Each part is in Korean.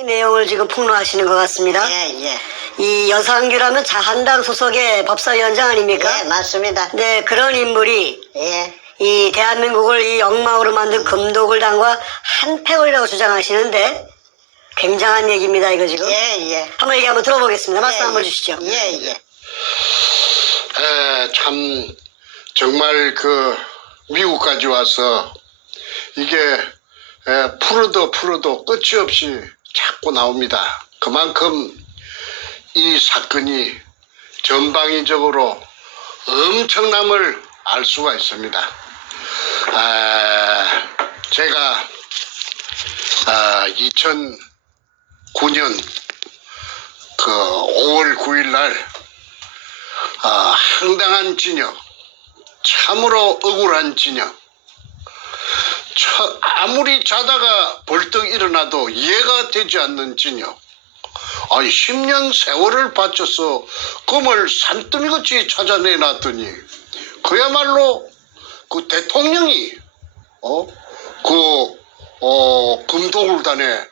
이 내용을 지금 폭로하시는 것 같습니다. 예, 예. 이 여상규라면 자한당 소속의 법사위원장 아닙니까? 예, 맞습니다. 네, 그런 인물이 예. 이 대한민국을 이 엉망으로 만든 금도굴당과 한패거리라고 주장하시는데 굉장한 얘기입니다, 이거 지금. 예, 예. 한번 얘기 한번 들어보겠습니다. 말씀 예, 한번 예. 주시죠. 예, 예. 참 정말 미국까지 와서 이게 풀어도 끝이 없이 자꾸 나옵니다. 그만큼 이 사건이 전방위적으로 엄청남을 알 수가 있습니다. 제가 2009년 5월 9일 날 황당한 진영, 참으로 억울한 진영, 아무리 자다가 벌떡 일어나도 이해가 되지 않는 진영. 10년 세월을 바쳐서 금을 산더미같이 찾아내놨더니 그야말로 그 대통령이 금도굴단에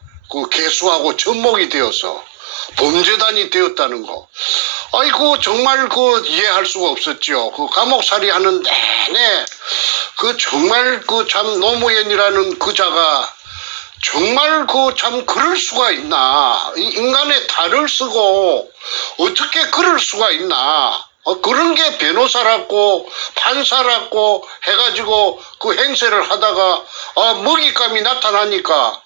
개수하고 접목이 되어서 범죄단이 되었다는 거. 아이고 정말 이해할 수가 없었죠. 감옥살이 하는 내내 정말 참 노무현이라는 그자가 정말 참 그럴 수가 있나. 인간의 탈을 쓰고 어떻게 그럴 수가 있나. 그런 게 변호사라고 판사라고 해가지고 행세를 하다가 먹잇감이 나타나니까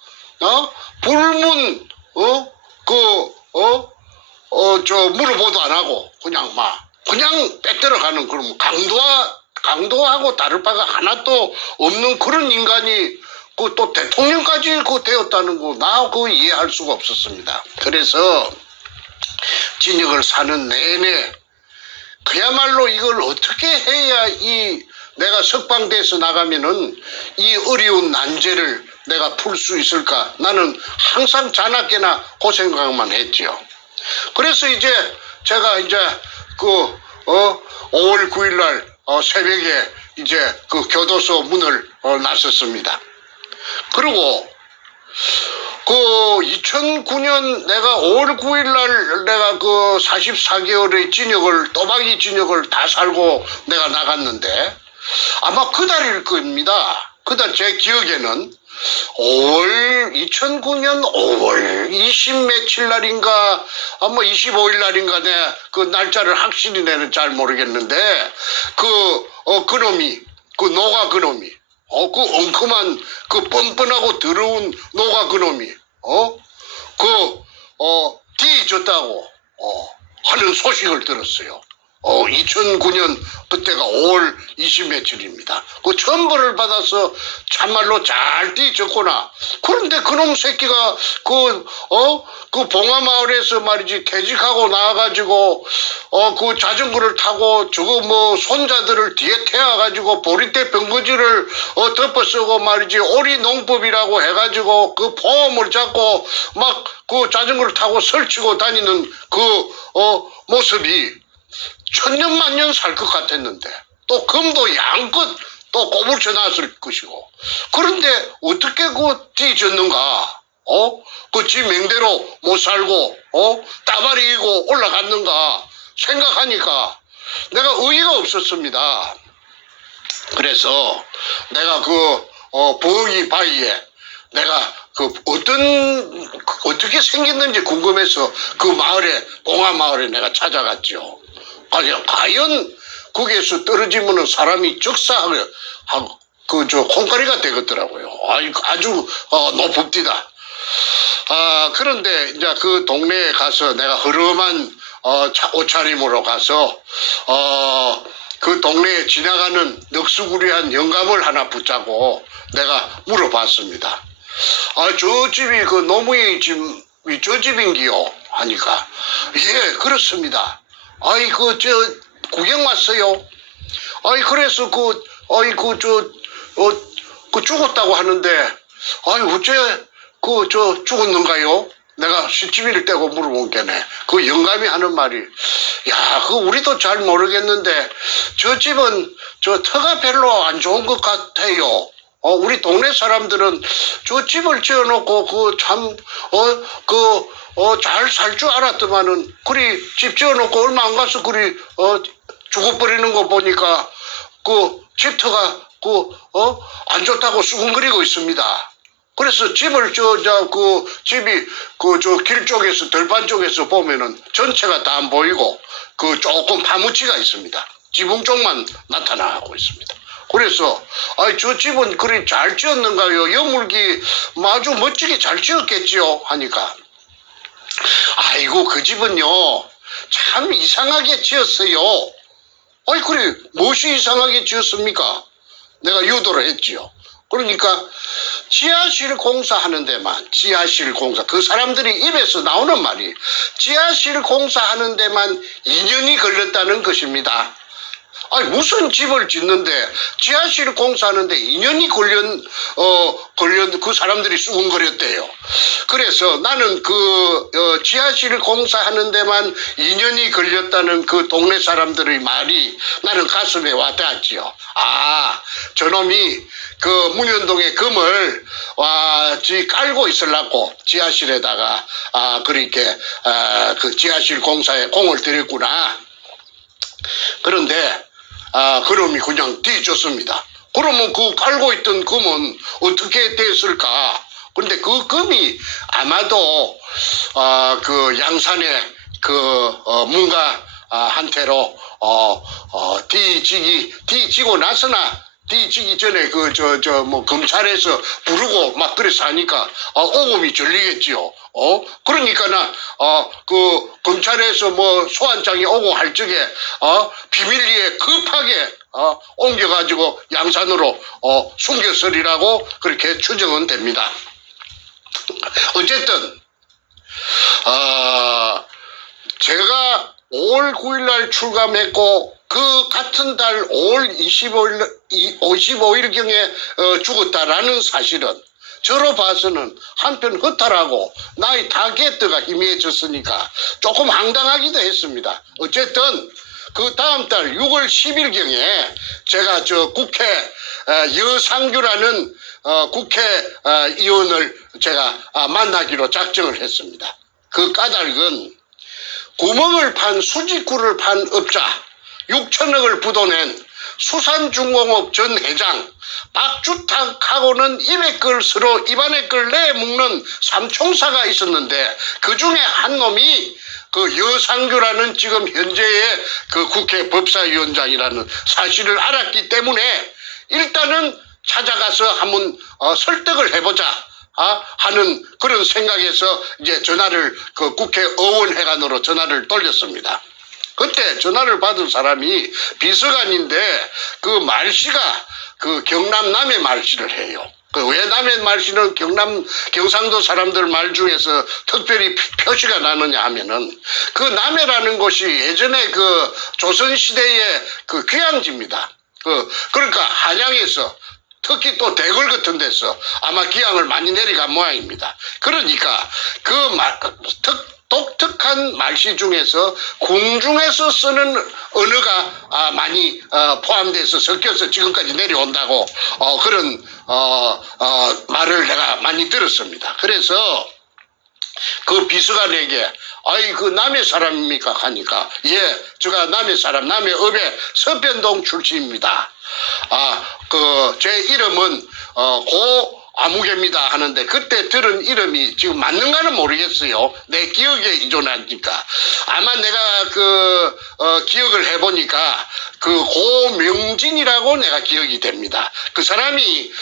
불문 물어보도 안 하고 그냥 빼들어가는 그런 강도하고 다를 바가 하나도 없는 그런 인간이 또 대통령까지 되었다는 거 나 이해할 수가 없었습니다. 그래서 진역을 사는 내내 그야말로 이걸 어떻게 해야 내가 석방돼서 나가면은 이 어려운 난제를 내가 풀 수 있을까? 나는 항상 자나깨나 그 생각만 했지요. 그래서 제가 5월 9일 날 새벽에 교도소 문을 나섰습니다. 그리고 2009년 내가 5월 9일 날 내가 44개월의 또박이 진역을 다 살고 내가 나갔는데 아마 그달일 겁니다. 그달 제 기억에는 2009년 5월 20 며칠 날인가, 25일 날인가, 내가 날짜를 확실히 내는 잘 모르겠는데, 그놈이, 노가 그놈이, 엉큼한, 뻔뻔하고 더러운 노가 그놈이, 뒤졌다고, 하는 소식을 들었어요. 2009년 그때가 5월 20 며칠입니다. 천벌을 받아서 참말로 잘 뒤졌구나. 그런데 그놈 새끼가 봉화마을에서 말이지 퇴직하고 나와가지고 자전거를 타고 손자들을 뒤에 태워가지고 보리대 병거지를 덮어쓰고 말이지 오리농법이라고 해가지고 보험을 잡고 막 자전거를 타고 설치고 다니는 모습이 천년만년 살 것 같았는데 또 금도 양껏 또 꼬불쳐 놨을 것이고 그런데 어떻게 뒤졌는가? 지 맹대로 못 살고 따발이 이고 올라갔는가 생각하니까 내가 의의가 없었습니다. 그래서 내가 부엉이 바위에 내가 어떻게 생겼는지 궁금해서 봉화마을에 내가 찾아갔죠. 과연 거기에서 떨어지면 사람이 적사하고 콩가리가 되겠더라고요. 아주 높읍디다. 그런데 그 동네에 가서 내가 허름한 옷차림으로 가서 그 동네에 지나가는 넋수구리한 영감을 하나 붙잡고 내가 물어봤습니다. 저 집이 노무현이 집이 저 집인기요? 하니까 예 그렇습니다. 구경 왔어요. 그래서 죽었다고 하는데 어째 죽었는가요? 내가 시치미를 떼고 물어본 게네. 영감이 하는 말이 우리도 잘 모르겠는데 저 집은 터가 별로 안 좋은 것 같아요. 우리 동네 사람들은 저 집을 지어놓고 잘 살 줄 알았더만은 그리 집 지어놓고 얼마 안 가서 그리 죽어버리는 거 보니까 그 집터가 안 좋다고 수군거리고 있습니다. 그래서 집을 집이 길 쪽에서 들판 쪽에서 보면은 전체가 다 안 보이고 조금 파묻히가 있습니다. 지붕 쪽만 나타나고 있습니다. 그래서 저 집은 그리 잘 지었는가요? 여물기 아주 멋지게 잘 지었겠지요 하니까 아이고 그 집은요 참 이상하게 지었어요. 그래 무엇이 이상하게 지었습니까? 내가 유도를 했지요. 그러니까 지하실 공사하는 데만 지하실 공사 그 사람들이 입에서 나오는 말이 지하실 공사하는 데만 2년이 걸렸다는 것입니다. 무슨 집을 짓는데 지하실 공사하는데 2년이 걸렸 그 사람들이 수군거렸대요. 그래서 나는 지하실 공사하는 데만 2년이 걸렸다는 그 동네 사람들의 말이 나는 가슴에 와닿았지요. 저놈이 문현동에 금을 깔고 있으려고 지하실에다가 그렇게 그 지하실 공사에 공을 들였구나. 그런데 그놈이 그냥 뒤졌습니다. 그러면 깔고 있던 금은 어떻게 됐을까? 근데 그 금이 아마도 양산에 문가 한테로 뒤지고 나서나 뒤지기 전에 검찰에서 부르고 막 그래서 하니까 오금이 절리겠지요. 그러니까나 검찰에서 소환장이 오고 할 적에 비밀리에 급하게 옮겨가지고 양산으로 숨겼으리라고 그렇게 추정은 됩니다. 어쨌든 제가 5월 9일날 출감했고 그 같은 달 5월 25일경에 죽었다라는 사실은 저로 봐서는 한편 허탈하고 나의 타겟가 희미해졌으니까 조금 황당하기도 했습니다. 어쨌든 그 다음 달 6월 10일경에 제가 국회 여상규라는 국회의원을 제가 만나기로 작정을 했습니다. 그 까닭은 구멍을 판 수직구를 판 업자 6천억을 부도낸 수산중공업 전 회장 박주탁하고는 입에 걸 서로 입안에 걸 내먹는 삼총사가 있었는데 그 중에 한 놈이 여상규라는 지금 현재의 국회 법사위원장이라는 사실을 알았기 때문에 일단은 찾아가서 한번 설득을 해보자 하는 그런 생각에서 이제 전화를 국회 의원회관으로 전화를 돌렸습니다. 그때 전화를 받은 사람이 비서관인데 그 말씨가 경남 남해 말씨를 해요. 왜 남해 말씨는 경상도 사람들 말 중에서 특별히 표시가 나느냐 하면은 그 남해라는 곳이 예전에 조선시대의 귀향지입니다. 그러니까 한양에서 특히 또 대궐 같은 데서 아마 기항을 많이 내려간 모양입니다. 그러니까 독특한 말씨 중에서 궁중에서 쓰는 언어가 많이 포함돼서 섞여서 지금까지 내려온다고 그런 말을 내가 많이 들었습니다. 그래서 그 비서관에게 남해 사람입니까? 하니까 예, 제가 남해 사람 남해읍의 서변동 출신입니다. 제 이름은 아무개입니다 하는데 그때 들은 이름이 지금 맞는가는 모르겠어요. 내 기억에 의존하니까 아마 내가 기억을 해보니까 고명진이라고 내가 기억이 됩니다. 그 사람이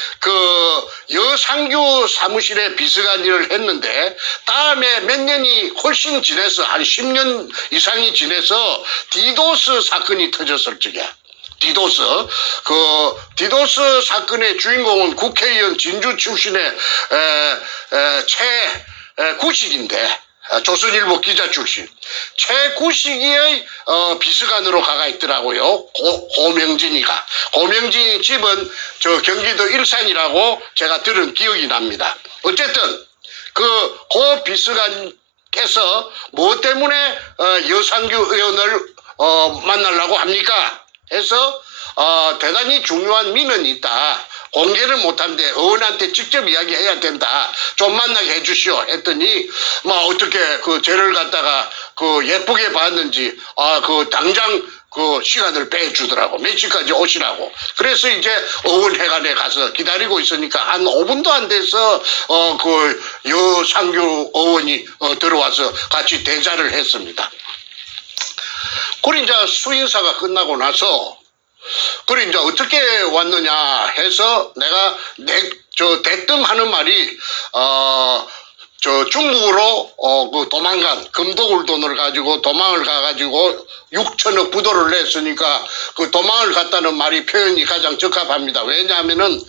여상규 사무실에 비서관 일을 했는데 다음에 몇 년이 훨씬 지내서 한 10년 이상이 지내서 디도스 사건이 터졌을 적에 디도스 사건의 주인공은 국회의원 진주 출신의 최구식인데 조선일보 기자 출신 최구식이의 비서관으로 가가 있더라고요. 고명진이 집은 경기도 일산이라고 제가 들은 기억이 납니다. 어쨌든 고 비서관께서 뭐 때문에 여상규 의원을 만나려고 합니까? 해서 대단히 중요한 민원이 있다. 공개는 못한데 의원한테 직접 이야기해야 된다. 좀 만나게 해주시오. 했더니 어떻게 그 죄를 갖다가 그 예쁘게 봤는지 그 당장 그 시간을 빼주더라고. 몇 시까지 오시라고. 그래서 이제 의원회관에 가서 기다리고 있으니까 한 5분도 안 돼서 그 여상규 의원이 들어와서 같이 대자를 했습니다. 그리고 이제 수인사가 끝나고 나서 그리고 이제 어떻게 왔느냐 해서 내가 대뜸 하는 말이 중국으로 그 도망간 금도굴 돈을 가지고 도망을 가가지고 6천억 부도를 냈으니까 그 도망을 갔다는 말이 표현이 가장 적합합니다. 왜냐하면은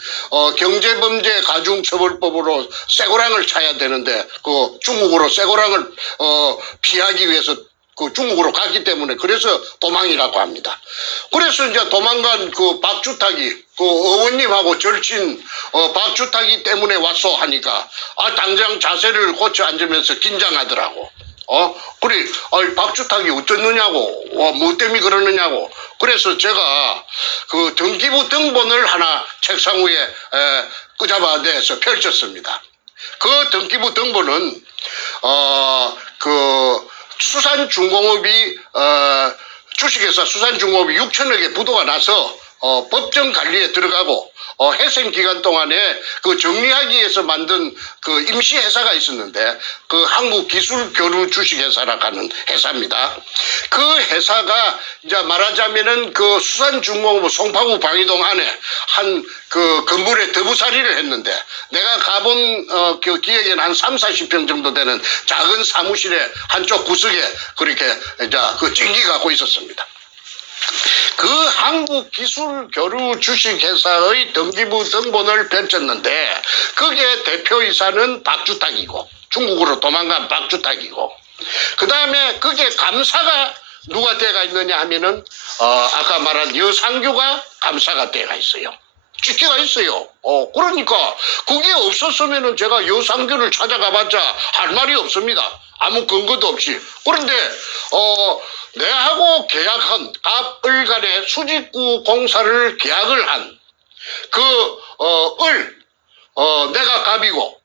경제범죄 가중처벌법으로 쇠고랑을 차야 되는데 그 중국으로 쇠고랑을 피하기 위해서 그 중국으로 갔기 때문에 그래서 도망이라고 합니다. 그래서 이제 도망간 그 박주탁이 그 의원님하고 절친 박주탁이 때문에 왔어 하니까 당장 자세를 고쳐 앉으면서 긴장하더라고. 그래 박주탁이 어쩌느냐고 뭐 때문에 그러느냐고. 그래서 제가 그 등기부 등본을 하나 책상 위에 끄잡아내서 펼쳤습니다. 그 등기부 등본은 그 수산중공업이 주식회사 수산중공업이 6천억의 부도가 나서 법정 관리에 들어가고 해생 기간 동안에 그 정리하기 위해서 만든 그 임시회사가 있었는데 그 한국기술교류 주식회사라고 하는 회사입니다. 그 회사가 이제 말하자면은 그 수산중공업 송파구 방이동 안에 한 그 건물에 더부살이를 했는데 내가 가본 그 기억에는 한 30-40평 정도 되는 작은 사무실에 한쪽 구석에 그렇게 이제 그 찡기 갖고 있었습니다. 그 한국기술교류 주식회사의 등기부 등본을 펼쳤는데 그게 대표이사는 박주탁이고 중국으로 도망간 박주탁이고 그 다음에 그게 감사가 누가 돼가 있느냐 하면은 아까 말한 여상규가 감사가 돼가 있어요. 직계가 있어요. 그러니까 그게 없었으면은 제가 여상규를 찾아가봤자 할 말이 없습니다. 아무 근거도 없이. 그런데 내하고 계약한 갑을 간의 수직구 공사를 계약을 한 내가 갑이고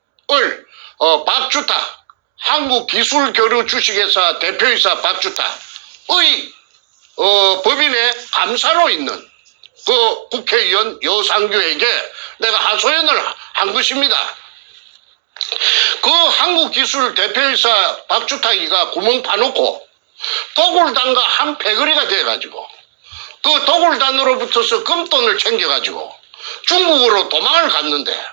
박주탁 한국기술교류 주식회사 대표이사 박주탁의 법인의 감사로 있는 그 국회의원 여상규에게 내가 하소연을 한 것입니다. 그 한국기술 대표이사 박주탁이가 구멍 파놓고 도굴단과 한 패거리가 돼가지고 그 도굴단으로부터서 금돈을 챙겨가지고 중국으로 도망을 갔는데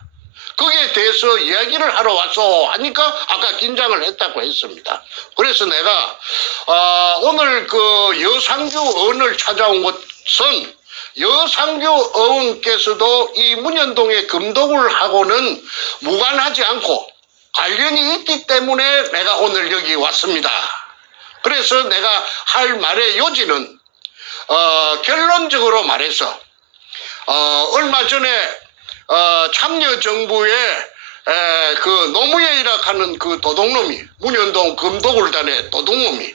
거기에 대해서 이야기를 하러 왔어 하니까 아까 긴장을 했다고 했습니다. 그래서 내가 오늘 그 여상규 의원을 찾아온 것은 여상규 의원께서도 이 문현동의 금도굴하고는 무관하지 않고 관련이 있기 때문에 내가 오늘 여기 왔습니다. 그래서 내가 할 말의 요지는 결론적으로 말해서 얼마 전에 참여정부의 그 노무현이라 하는 그 도둑놈이 문현동 금도굴단의 도둑놈이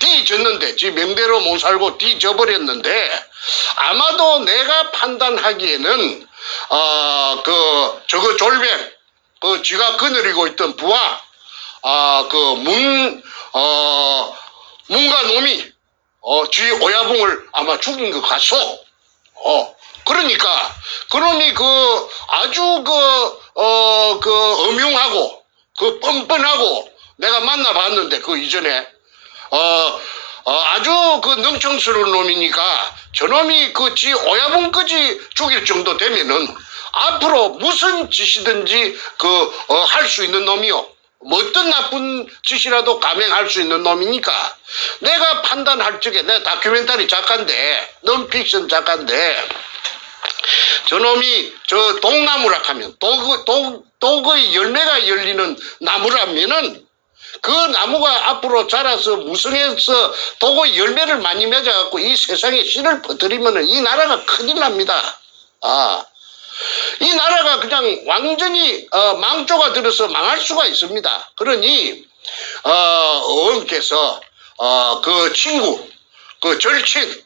뒤졌는데 지 명대로 못 살고 뒤져버렸는데 아마도 내가 판단하기에는 저거 졸병 그 지가 거느리고 있던 부하 문가 놈이 지 오야붕을 아마 죽인 것 같소. 그러니 그 아주 그 음흉하고 그 뻔뻔하고 내가 만나봤는데 그 이전에 아주 그 능청스러운 놈이니까 저놈이 그 지 오야붕까지 죽일 정도 되면은 앞으로 무슨 짓이든지 할 수 있는 놈이요. 뭐 어떤 나쁜 짓이라도 감행할 수 있는 놈이니까 내가 판단할 적에 내가 다큐멘터리 작가인데 논픽션 작가인데 저놈이 저 독나무라 하면 독의 열매가 열리는 나무라면은 그 나무가 앞으로 자라서 무성해서 독의 열매를 많이 맺어갖고 이 세상에 씨를 퍼뜨리면은 이 나라가 큰일 납니다. 이 나라가 그냥 완전히 망조가 들어서 망할 수가 있습니다. 그러니 의원께서 그 친구, 그 절친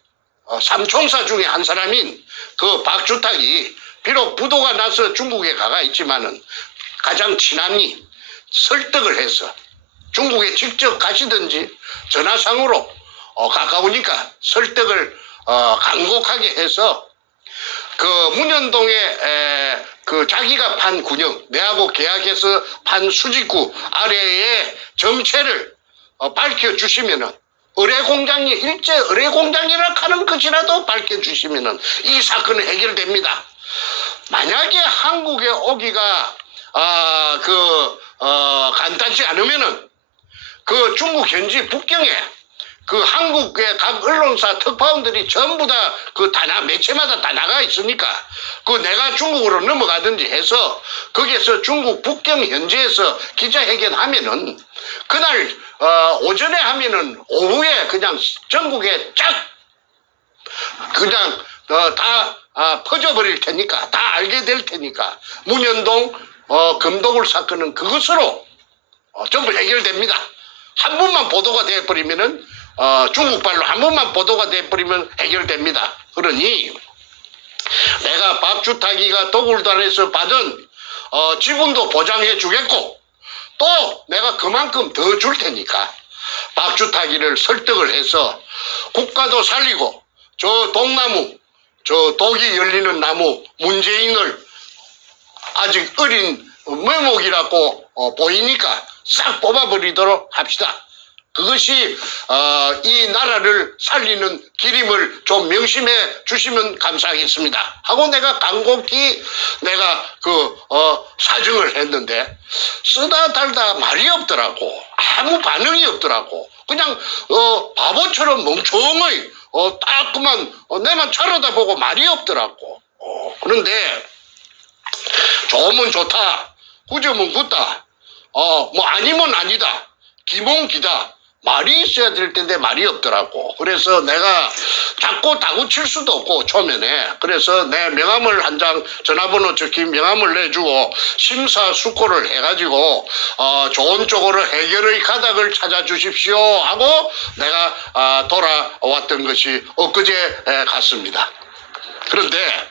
삼총사 중에 한 사람인 그 박주탁이 비록 부도가 나서 중국에 가가 있지만은 가장 친하니 설득을 해서 중국에 직접 가시든지 전화상으로 가까우니까 설득을 간곡하게 해서 그 문현동에 그 자기가 판 군영, 내하고 계약해서 판 수직구 아래의 정체를 밝혀주시면은 의뢰공장이 일제 의뢰공장이라 하는 것이라도 밝혀주시면은 이 사건은 해결됩니다. 만약에 한국에 오기가 간단치 않으면은 그 중국 현지 북경에 그 한국의 각 언론사 특파원들이 전부 다 매체마다 다 나가 있으니까 그 내가 중국으로 넘어가든지 해서 거기에서 중국 북경 현지에서 기자회견 하면은 그날 오전에 하면은 오후에 그냥 전국에 쫙 그냥 다 퍼져버릴 테니까 다 알게 될 테니까 문현동 금도굴 사건은 그것으로 전부 해결됩니다. 한 번만 보도가 돼버리면은 중국발로 한 번만 보도가 돼버리면 해결됩니다. 그러니 내가 박주타기가 도굴단에서 받은 지분도 보장해 주겠고 또 내가 그만큼 더 줄 테니까 박주타기를 설득을 해서 국가도 살리고 저 동나무 저 독이 열리는 나무 문재인을 아직 어린 묘목이라고 보이니까 싹 뽑아버리도록 합시다. 그것이 이 나라를 살리는 길임을 좀 명심해 주시면 감사하겠습니다 하고 내가 간곡히 내가 사정을 했는데 쓰다 달다 말이 없더라고. 아무 반응이 없더라고. 그냥 바보처럼 멍청히 딱 그만 내만 쳐다보고 말이 없더라고. 그런데 좋으면 좋다, 굳으면 굳다, 뭐 아니면 아니다, 기면 기다, 말이 있어야 될 텐데 말이 없더라고. 그래서 내가 자꾸 다구칠 수도 없고 초면에 그래서 내 명함을 한 장 전화번호 적힌 명함을 내주고 심사숙고를 해가지고 좋은 쪽으로 해결의 가닥을 찾아주십시오 하고 내가 돌아왔던 것이 엊그제 같습니다. 그런데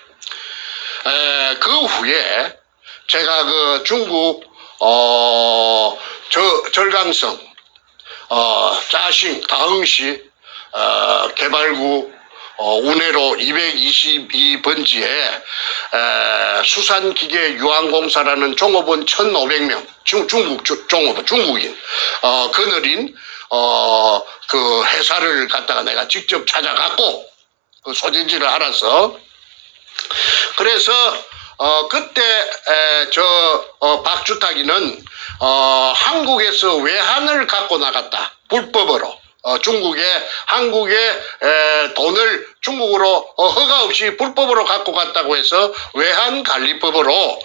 그 후에 제가 그 중국 절강성 짜싱 다흥시 개발구 운해로 222번지에 수산기계 유한공사라는 종업원 1,500명 중국 종업원 중국인 거느린 그 회사를 갖다가 내가 직접 찾아갔고 그 소재지를 알아서 그래서 그때 박주타기는 한국에서 외환을 갖고 나갔다. 불법으로. 한국에 돈을 중국으로 허가 없이 불법으로 갖고 갔다고 해서 외환관리법으로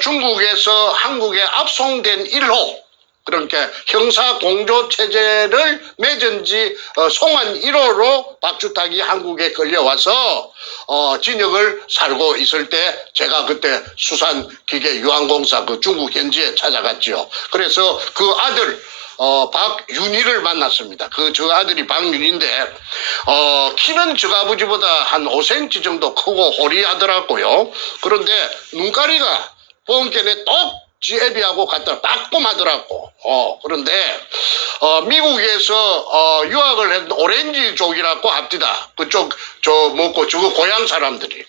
중국에서 한국에 압송된 1호 그러니까 형사공조체제를 맺은 지 송환 1호로 박주탁이 한국에 끌려와서 진역을 살고 있을 때 제가 그때 수산기계 유한공사 그 중국 현지에 찾아갔죠. 그래서 그 아들 박윤희를 만났습니다. 저 아들이 박윤희인데 키는 저 아버지보다 한 5cm 정도 크고 호리하더라고요. 그런데 눈가리가 뻥깨네 똑 지 애비하고 갖다 따끔하더라고. 그런데 미국에서 유학을 했던 오렌지족이라고 합디다. 그쪽 먹고 저거 고향 사람들이.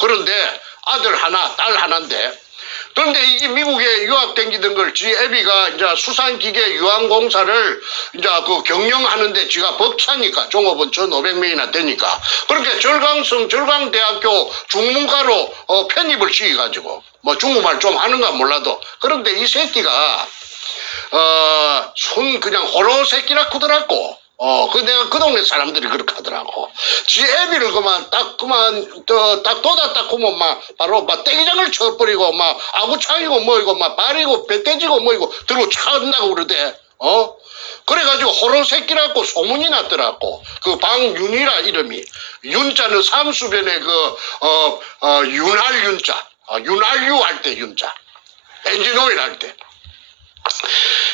그런데 아들 하나, 딸 하나인데. 그런데 이 미국에 유학 댕기던 걸 지 애비가 이제 수산기계 유한공사를 이제 경영하는데 지가 벅차니까 종업원 1,500명이나 되니까 그렇게 절강대학교 중문가로 편입을 시켜가지고 뭐 중국말 좀 하는가 몰라도 그런데 이 새끼가 손 그냥 호로 새끼라 크더라고. 내가 그 동네 사람들이 그렇게 하더라고. 지 애비를 딱 돋았다 보면 바로 떼기장을 쳐버리고 아구창이고 뭐이고 발이고 배떼지고 뭐이고 들고 차온다고 그러대. 그래가지고 호로 새끼라고 소문이 났더라고. 그 방윤이라 이름이. 윤자는 삼수변에 윤할 윤자. 윤할유 할 때 윤자. 엔진오일 할 때.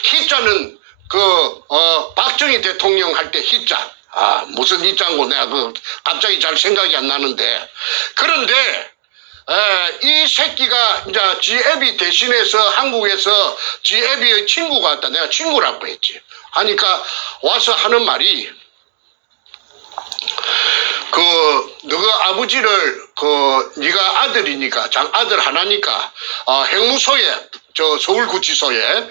희자는 박정희 대통령 할 때 희자. 무슨 희자고 내가 갑자기 잘 생각이 안 나는데. 그런데, 이 새끼가 이제 지 애비 대신해서 한국에서 지 애비의 친구가 왔다. 내가 친구라고 했지. 하니까 와서 하는 말이 너가 아버지를 네가 아들이니까 아들 하나니까 행무소에 서울구치소에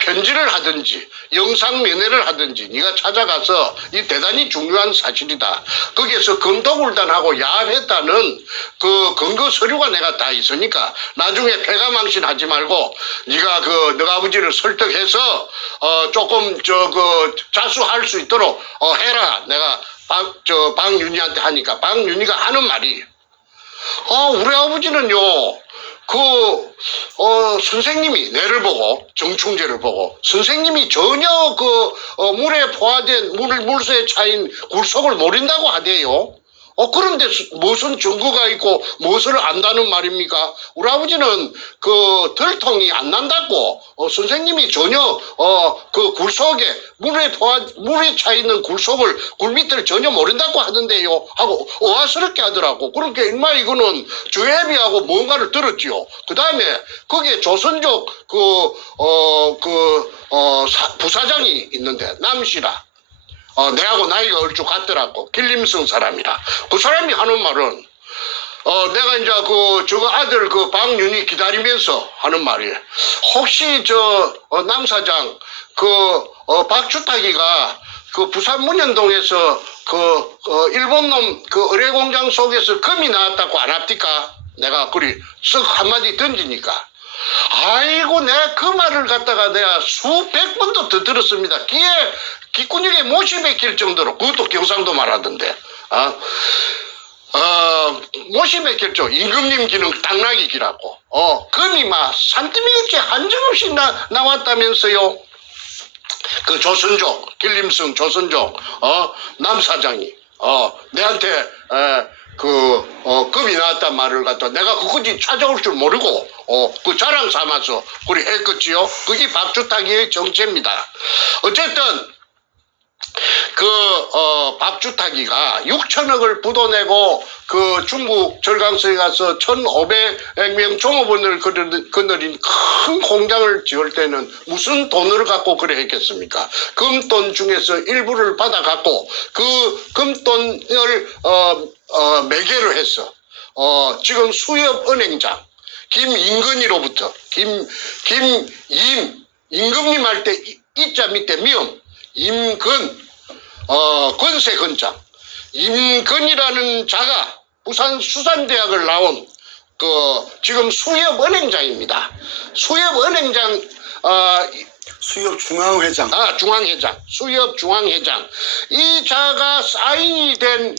편지를 하든지 영상 면회를 하든지 네가 찾아가서 이 대단히 중요한 사실이다. 거기에서 금도굴단하고 야합했다는 그 근거 서류가 내가 다 있으니까 나중에 패가망신하지 말고 네가 너가 아버지를 설득해서 조금 자수할 수 있도록 해라. 내가 박윤희한테 하니까 박윤희가 하는 말이 우리 아버지는요 선생님이 내를 보고 정충재를 보고 선생님이 전혀 물에 포화된 물수에 차인 굴속을 모른다고 하대요. 그런데 무슨 증거가 있고 무엇을 안다는 말입니까? 우리 아버지는 들통이 안 난다고 선생님이 전혀 굴속에 물에 차 있는 굴 밑을 전혀 모른다고 하던데요 하고 어화스럽게 하더라고. 그러니까 인마 이거는 주애비하고 뭔가를 들었지요. 그 다음에 거기에 조선족 부사장이 있는데 남씨라 내하고 나이가 얼추 같더라고. 길림성 사람이라. 그 사람이 하는 말은 내가 이제 저거 아들 박윤희 기다리면서 하는 말이 혹시 남 사장 박주탁이가 부산 문현동에서 일본 놈 의뢰공장 속에서 금이 나왔다고 안 합니까? 내가 그리 쓱 한마디 던지니까 아이고 내가 그 말을 갖다가 내가 수백 번도 더 들었습니다. 기꾼에게 못이 박힐 정도로. 그것도 경상도 말하던데 못이 박힐 정도. 임금님 기능 당나귀 기라고 금이 막 산더미같이 한정없이 나왔다면서요. 조선족 길림성 조선족 남사장이 내한테 금이 나왔단 말을 갖다 내가 그것이 찾아올 줄 모르고 그 자랑 삼아서 그리 했겠지요. 그게 박주탁의 정체입니다. 어쨌든 박주탁이가 6천억을 부도내고 중국 절강성에 가서 1,500명 종업원을 거느린 큰 공장을 지을 때는 무슨 돈을 갖고 그래 했겠습니까? 금돈 중에서 일부를 받아갖고 그 금돈을 매개로 해서 지금 수협은행장 김인근이로부터 임금님 할 때 이자 밑에 미음 임근 건세건장 임근이라는 자가 부산 수산대학을 나온 지금 수협은행장입니다. 수협은행장 수협중앙회장. 중앙회장. 수협중앙회장. 이 자가 사인이 된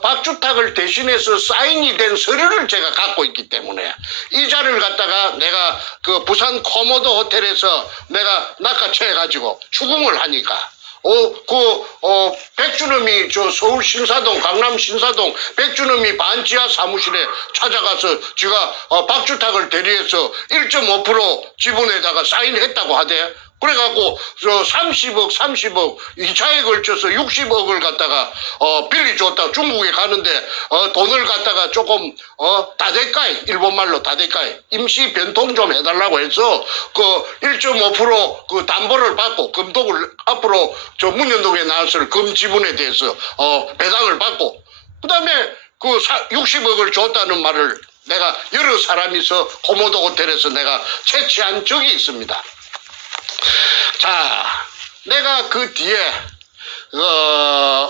박주탁을 대신해서 사인이 된 서류를 제가 갖고 있기 때문에 이 자를 갖다가 내가 부산 코모도 호텔에서 내가 낚아채가지고 추궁을 하니까 백준엄이 서울 신사동, 강남 신사동 백준엄이 반지하 사무실에 찾아가서 제가 박주탁을 대리해서 1.5% 지분에다가 사인했다고 하대. 그래갖고 30억 2차에 걸쳐서 60억을 갖다가 빌려줬다 중국에 가는데 돈을 갖다가 조금 다대가이 일본말로 다대가이 임시 변통 좀 해달라고 해서 1.5% 담보를 받고 금독을 앞으로 문현동에 나왔을 금 지분에 대해서 배당을 받고 그 다음에 60억을 줬다는 말을 내가 여러 사람이서 코모도 호텔에서 내가 채취한 적이 있습니다. 자, 내가 그 뒤에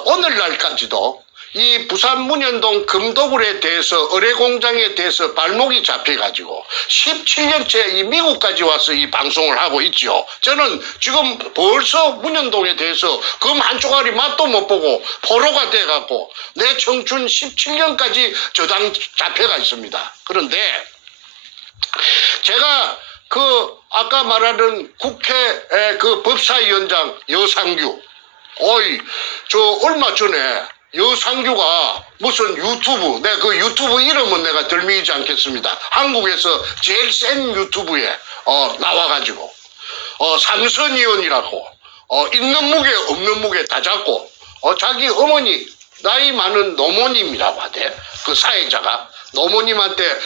오늘날까지도 이 부산 문현동 금도굴에 대해서 의뢰공장에 대해서 발목이 잡혀가지고 17년째 이 미국까지 와서 이 방송을 하고 있죠. 저는 지금 벌써 문현동에 대해서 금 한 쪼가리 맛도 못 보고 포로가 돼갖고 내 청춘 17년까지 저당 잡혀가 있습니다. 그런데 제가 아까 말하는 국회 법사위원장 여상규 얼마 전에 여상규가 무슨 유튜브 내가 유튜브 이름은 내가 들미지 않겠습니다. 한국에서 제일 센 유튜브에 나와가지고 삼선위원이라고 있는 무게 없는 무게 다 잡고 자기 어머니 나이 많은 노모님이라고 하대. 그 사회자가 노모님한테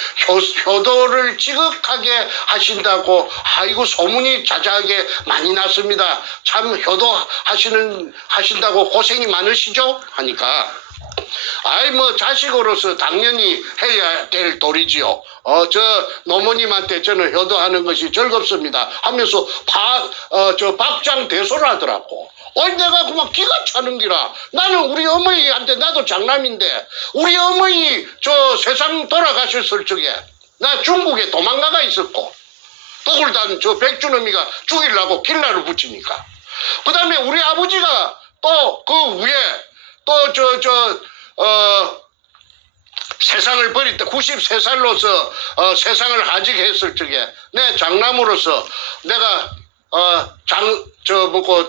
효도를 지극하게 하신다고 아이고 소문이 자자하게 많이 났습니다. 참 하신다고 고생이 많으시죠? 하니까 아이 뭐 자식으로서 당연히 해야 될 도리지요. 저 노모님한테 저는 효도하는 것이 즐겁습니다 하면서 박장대소를 하더라고. 내가 그만 기가 차는 기라. 나는 우리 어머니한테 나도 장남인데 우리 어머니 저 세상 돌아가셨을 적에 나 중국에 도망가가 있었고 독을단 저 백준어미가 죽이려고 길라를 붙이니까 그 다음에 우리 아버지가 또 그 위에 또 세상을 버릴 때 93살로서 세상을 하직했을 적에 내 장남으로서 내가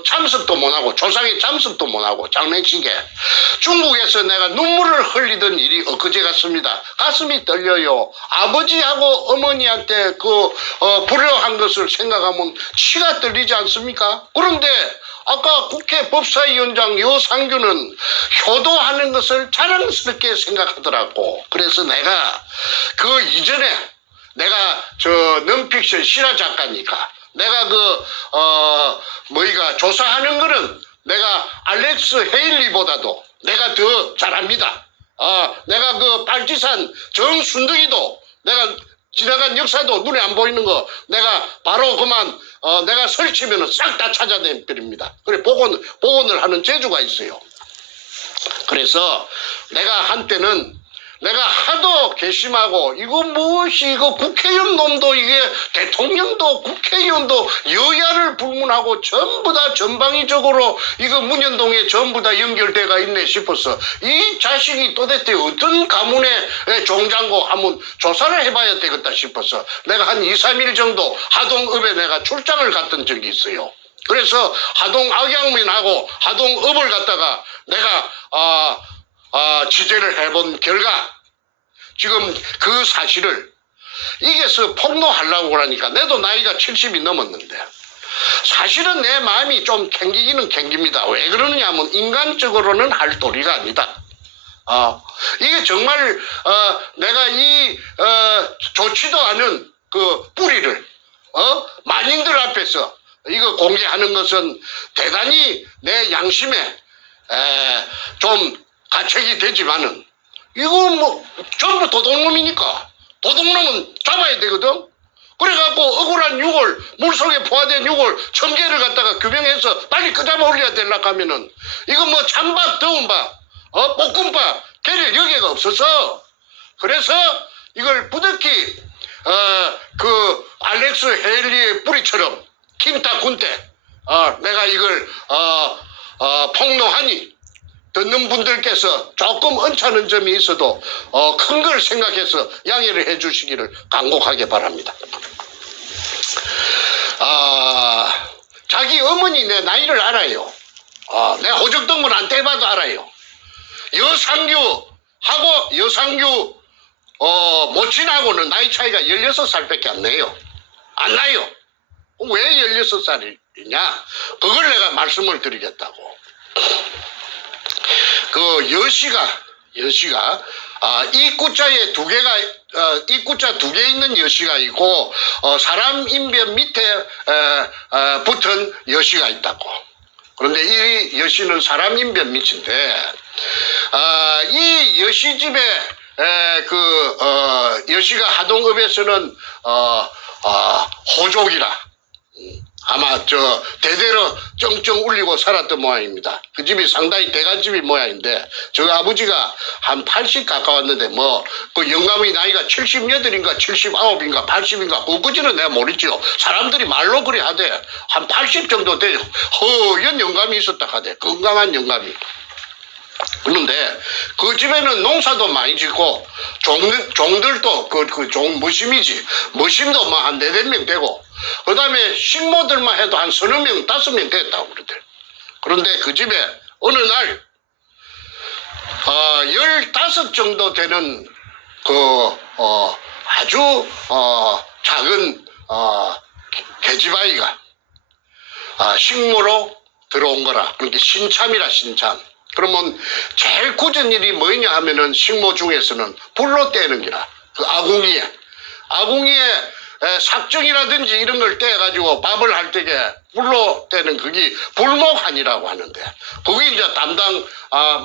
참석도 못하고 조상의 참석도 못하고 장례식에 중국에서 내가 눈물을 흘리던 일이 엊그제 같습니다. 가슴이 떨려요. 아버지하고 어머니한테 불효한 것을 생각하면 치가 떨리지 않습니까? 그런데 아까 국회 법사위원장 요상규는 효도하는 것을 자랑스럽게 생각하더라고. 그래서 내가 그 이전에 내가 non-fiction 실화 작가니까 내가 조사하는 거는 내가 알렉스 헤일리보다도 내가 더 잘합니다. 내가 빨치산 정순덕이도 내가 지나간 역사도 눈에 안 보이는 거 내가 바로 그만 내가 설치면은 싹 다 찾아낸 편입니다. 그래 복원을 하는 재주가 있어요. 그래서 내가 한때는 내가 하도 괘씸하고 이거 무엇이 이거 국회의원 놈도 이게 대통령도 국회의원도 여야를 불문하고 전부 다 전방위적으로 이거 문현동에 전부 다 연결돼가 있네 싶어서 이 자식이 도대체 어떤 가문의 종장고 한번 조사를 해봐야 되겠다 싶어서 내가 한 2, 3일 정도 하동읍에 내가 출장을 갔던 적이 있어요. 그래서 하동 악양민하고 하동읍을 갖다가 내가 취재를 해본 결과 지금 그 사실을 이게서 폭로하려고 그러니까 내도 나이가 70이 넘었는데 사실은 내 마음이 좀 캥기기는 캥깁니다. 왜 그러느냐 하면 인간적으로는 할 도리가 아니다. 이게 정말 내가 좋지도 않은 그 뿌리를 만인들 앞에서 이거 공개하는 것은 대단히 내 양심에 좀 가책이 되지만은 이거 뭐 전부 도둑놈이니까 도둑놈은 잡아야 되거든. 그래갖고 억울한 유골 물속에 포화된 유골 1000개를 갖다가 규명해서 빨리 끄잡아 올려야 되려고 하면은 이거 뭐 찬밥 더운밥 볶음밥 걔를 여기가 없어서 그래서 이걸 부득이 그 알렉스 헤일리의 뿌리처럼 김타 군대 내가 이걸 폭로하니 듣는 분들께서 조금 언짢은 점이 있어도 큰 걸 생각해서 양해를 해 주시기를 간곡하게 바랍니다. 자기 어머니 내 나이를 알아요. 내가 호적동문 안 떼봐도 알아요. 여상규 모친하고는 나이 차이가 16살밖에 안 나요. 안 나요. 왜 16살이냐? 그걸 내가 말씀을 드리겠다고. 그 여시가 입구자에 입구자 2개 있는 여시가 있고 사람 인변 밑에 붙은 여시가 있다고. 그런데 이 여시는 사람 인변 밑인데 이 여시 집에 여시가 하동읍에서는 호족이라 아마 대대로 쩡쩡 울리고 살았던 모양입니다. 그 집이 상당히 대가집이 모양인데 저 아버지가 한 80 가까웠는데 그 영감의 나이가 78인가 79인가 80인가 그거지는 내가 모르죠. 사람들이 말로 그래 하대. 한 80 정도 돼 허연 영감이 있었다 하대. 건강한 영감이. 그런데 그 집에는 농사도 많이 짓고 종들도 머심도 한 4-5명 되고 그 다음에 식모들만 해도 한 3명 5명 됐다고 그러대. 그런데 그 집에 어느 날 15 정도 되는 아주 작은 계집아이가 식모로 들어온 거라. 그러니까 신참이라 신참. 그러면 제일 굳은 일이 뭐냐 하면은 식모 중에서는 불로 떼는 기라. 그 아궁이에 삭정이라든지 이런 걸 떼가지고 밥을 할 때에 불로 떼는 그게 불목한이라고 하는데 그게 이제 담당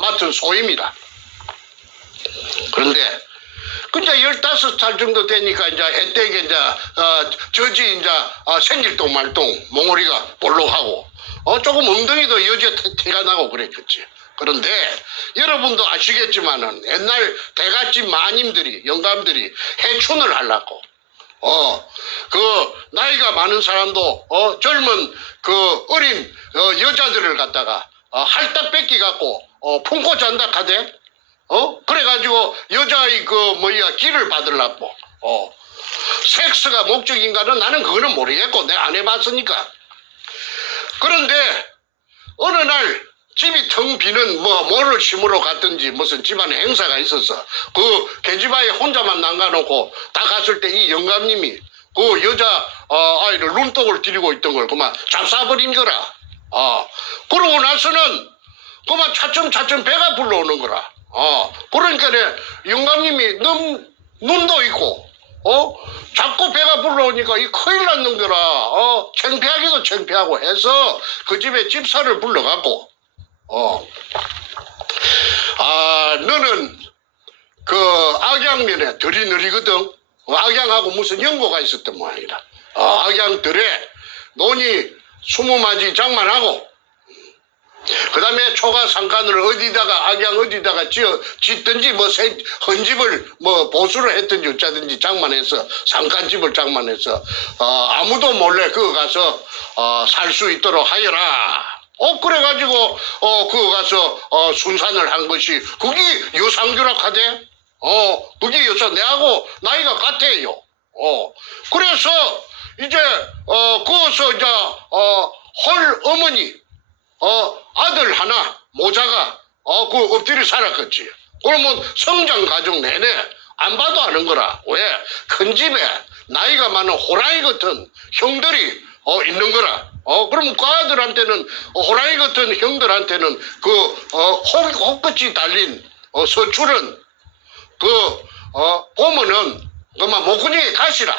맡은 소임이라. 그런데 이제 15살 정도 되니까 이제 애때게 이제 젖이 이제 생길동 말동 몽우리가 볼록하고 조금 엉덩이도 여지에 티가 나고 그랬겠지. 그런데 여러분도 아시겠지만은 옛날 대갓집 마님들이 영감들이 해춘을 하려고 그 나이가 많은 사람도 젊은 그 어린 여자들을 갖다가 할딱 뺏기 갖고 품고 잔다 하대. 그래가지고 여자의 길을 받으려고 섹스가 목적인가는 나는 그거는 모르겠고 내가 안 해봤으니까. 그런데 어느 날 집이 텅 비는 뭐를 심으러 갔든지 무슨 집안에 행사가 있어서 그 계집아이 혼자만 남가놓고 다 갔을 때 이 영감님이 그 여자 아이를 눈독을 들이고 있던 걸 그만 잡사버린 거라. 그러고 나서는 그만 차츰 배가 불러오는 거라. 그러니까 영감님이 눈도 있고 자꾸 배가 불러오니까 이 큰일 났는 거라. 창피하기도 창피하고 해서 그 집에 집사를 불러갖고 너는 그 악양면에 들이 느리거든. 악양하고 무슨 연고가 있었던 모양이라. 악양들에 논이 20마지 장만하고 그 다음에 초가 상간을 어디다가 악양 어디다가 짓든지 헌집을 보수를 했든지 어쩌든지 장만해서 상간집을 장만해서 아무도 몰래 그거 가서 살 수 있도록 하여라. 그래가지고 그거 가서 순산을 한 것이 그게 여상규락하대. 그게 내하고 나이가 같아요. 그래서 이제 거기서 이제 헐 어머니 아들 하나 모자가 그 엎드려 살았겠지. 그러면 성장 과정 내내 안 봐도 아는 거라. 왜? 큰 집에 나이가 많은 호랑이 같은 형들이 있는 거라. 그럼 그 아들한테는 호랑이 같은 형들한테는 혹끝이 달린 서출은 보면은 그만 목구멍에 가시라.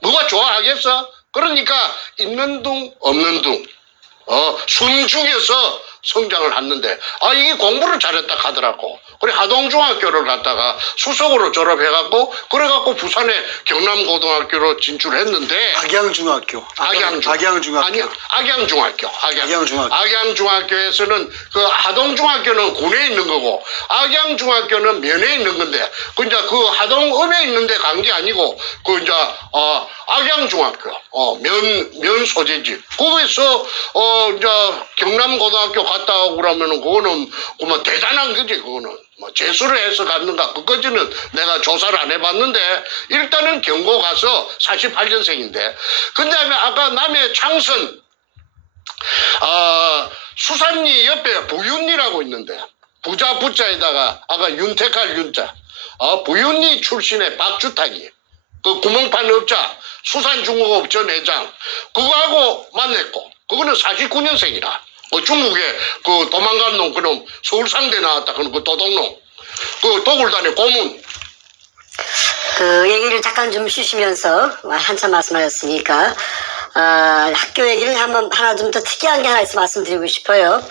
누가 좋아하겠어? 그러니까 있는 둥 없는 둥 숨 죽여서 성장을 했는데 이게 공부를 잘했다 하더라고. 그래 하동중학교를 갔다가 수석으로 졸업해갖고 그래갖고 부산에 경남고등학교로 진출했는데 악양중학교. 아니 악양중학교. 악양중학교에서는 그 하동중학교는 군에 있는 거고 악양중학교는 면에 있는 건데 이제 그 하동읍에 있는 데 간 게 아니고 그 이제 악양중학교 면 소재지. 거기서 이제 경남고등학교 갔다 오고 그러면은 그거는 그만 대단한 거지. 그거는 재수를 해서 갔는가 그까지는 내가 조사를 안 해봤는데 일단은 경고 가서 48년생인데 근데 아까 남해 창선 수산리 옆에 부윤리라고 있는데 부자 부자에다가 아까 윤택할 윤자 부윤리 출신의 박주탁이 그 구멍판 업자 수산중공업 전 회장 그거하고 만났고 그거는 49년생이라 중국에 그 도망간 놈 그놈 서울상대 나왔다 그런 그 도둑놈 그 도굴단의 고문 그 얘기를 잠깐 좀 쉬시면서 한참 말씀하셨으니까 학교 얘기를 하나 좀 더 특이한 게 하나 있어 말씀드리고 싶어요.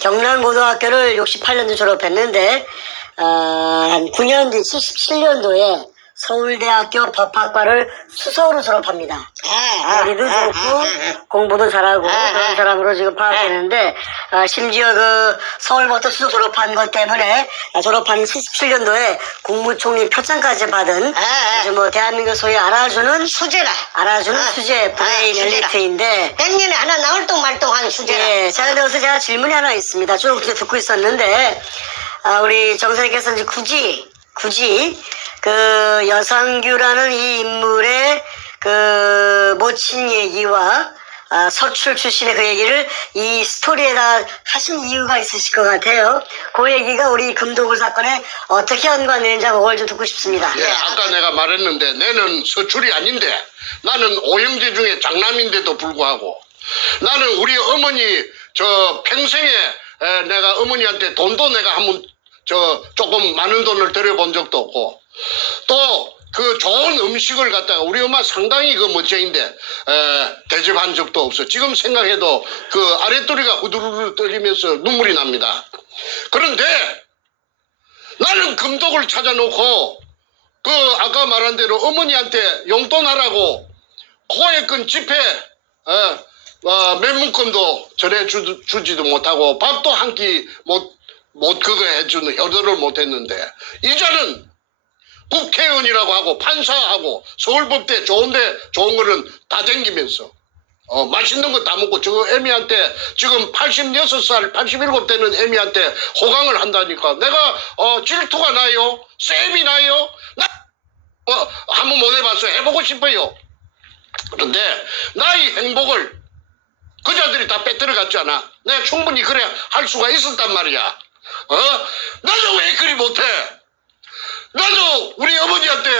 경남고등학교를 68년도 졸업했는데 한 9년 뒤 77년도에 서울대학교 법학과를 수석으로 졸업합니다. 머리도 좋고 공부도 잘하고 그런 사람으로 지금 파악되는데 심지어 그 서울부터 수석 졸업한 것 때문에 졸업한 77년도에 국무총리 표창까지 받은 아주 뭐 대한민국 소위 알아주는 수제 브레인 엘리트인데 100년에 하나 나올 동 말동한 수제라. 예, 자, 근데 여기서 제가 질문이 하나 있습니다. 쭉 듣고 있었는데 우리 정 선생님께서 이제 굳이 그 여상규라는 이 인물의 그 모친 얘기와 서출 출신의 그 얘기를 이 스토리에다 하신 이유가 있으실 것 같아요. 그 얘기가 우리 금도굴 사건에 어떻게 연관되는지 그걸 좀 듣고 싶습니다. 예, 아까 내가 말했는데 내는 서출이 아닌데 나는 오형제 중에 장남인데도 불구하고 나는 우리 어머니 저 평생에 내가 어머니한테 돈도 내가 한번 조금 많은 돈을 들여본 적도 없고 또 그 좋은 음식을 갖다가 우리 엄마 상당히 그 멋쟁인데 대접한 적도 없어. 지금 생각해도 그 아랫도리가 후두루루 떨리면서 눈물이 납니다. 그런데 나는 금독을 찾아놓고 그 아까 말한 대로 어머니한테 용돈하라고 코에 끈 지폐 몇 묶음도 전해주지도 못하고 밥도 한 끼 못 그거 해주는 효도를 못했는데 이제는 국회의원이라고 하고 판사하고 서울법대 좋은데 좋은 거는 다 댕기면서 맛있는 거 다 먹고 저 애미한테 지금 86살 87되는 애미한테 호강을 한다니까 내가 질투가 나요? 쌤이 나요? 나 한번 못 해봤어요. 해보고 싶어요. 그런데 나의 행복을 그자들이 다 빼들어 갔잖아. 내가 충분히 그래 할 수가 있었단 말이야. 나도 왜 그리 못해? 나도 우리 어머니한테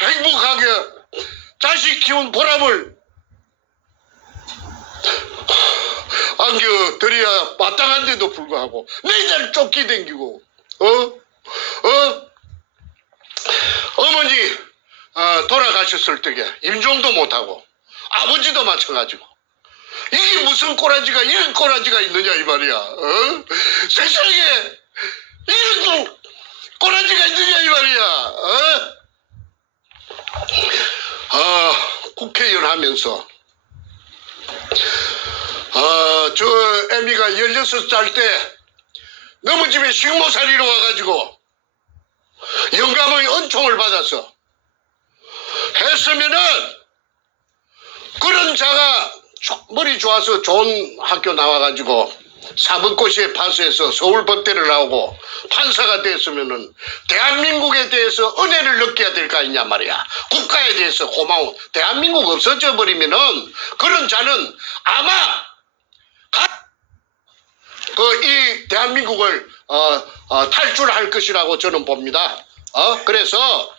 행복하게 자식 키운 보람을 안겨드려야 마땅한데도 불구하고 매일 쫓기 댕기고 어머니 돌아가셨을 적에 임종도 못하고 아버지도 마찬가지고 이게 무슨 꼬라지가 이런 꼬라지가 있느냐 이 말이야. 세상에 이런 꼬라지가 있느냐 이 말이야. 국회의원 하면서 저 애미가 16살 때 너무 집에 식모살이로 와가지고 영감의 은총을 받아서 했으면은 그런 자가 머리 좋아서 좋은 학교 나와가지고 사법고시에 파스해서 서울법대를 나오고 판사가 됐으면은 대한민국에 대해서 은혜를 느껴야 될 거 아니냐 말이야. 국가에 대해서 고마운 대한민국 없어져 버리면은 그런 자는 아마 이 대한민국을 탈출할 것이라고 저는 봅니다. 그래서